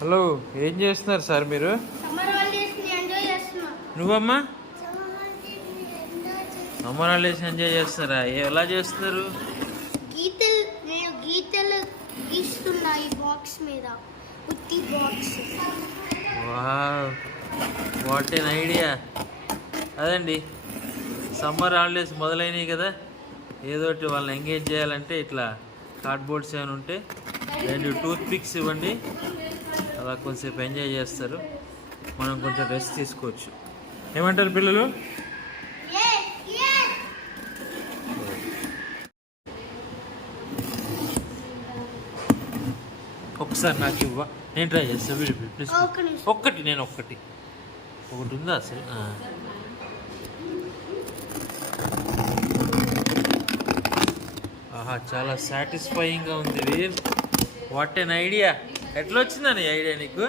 Hello, ఏం చేస్తున్నారు sir మీరు? నువ్వమ్మా సమ్మర్ హాలిడేస్ ఎంజాయ్ చేస్తారా? ఎలా చేస్తున్నారు? నేను గీతలు గీస్తున్నా ఈ బాక్స్ మీద, ఉత్తి box. Wow, what an idea. అదండి, సమ్మర్ హాలిడేస్ మొదలైనవి కదా, ఏదోటి వాళ్ళని ఎంగేజ్ చేయాలంటే ఇట్లా కార్డ్బోర్డ్స్ ఏమైనా ఉంటే 2 టూత్ పిక్స్ ఇవ్వండి, అలా కొంచెంసేపు ఎంజాయ్ చేస్తారు. మనం కొంచెం రెస్ట్ తీసుకోవచ్చు. ఏమంటారు పిల్లలు? ఒకసారి నాకు ఇవ్వ, నేను ట్రై చేస్తాను. ప్లీజ్ ఒక్కటి ఉందా అసలు? ఆహా, చాలా సాటిస్ఫైయింగ్గా ఉంది వీర్. What an idea. ఎట్లా వచ్చిందని ఐడియా నీకు?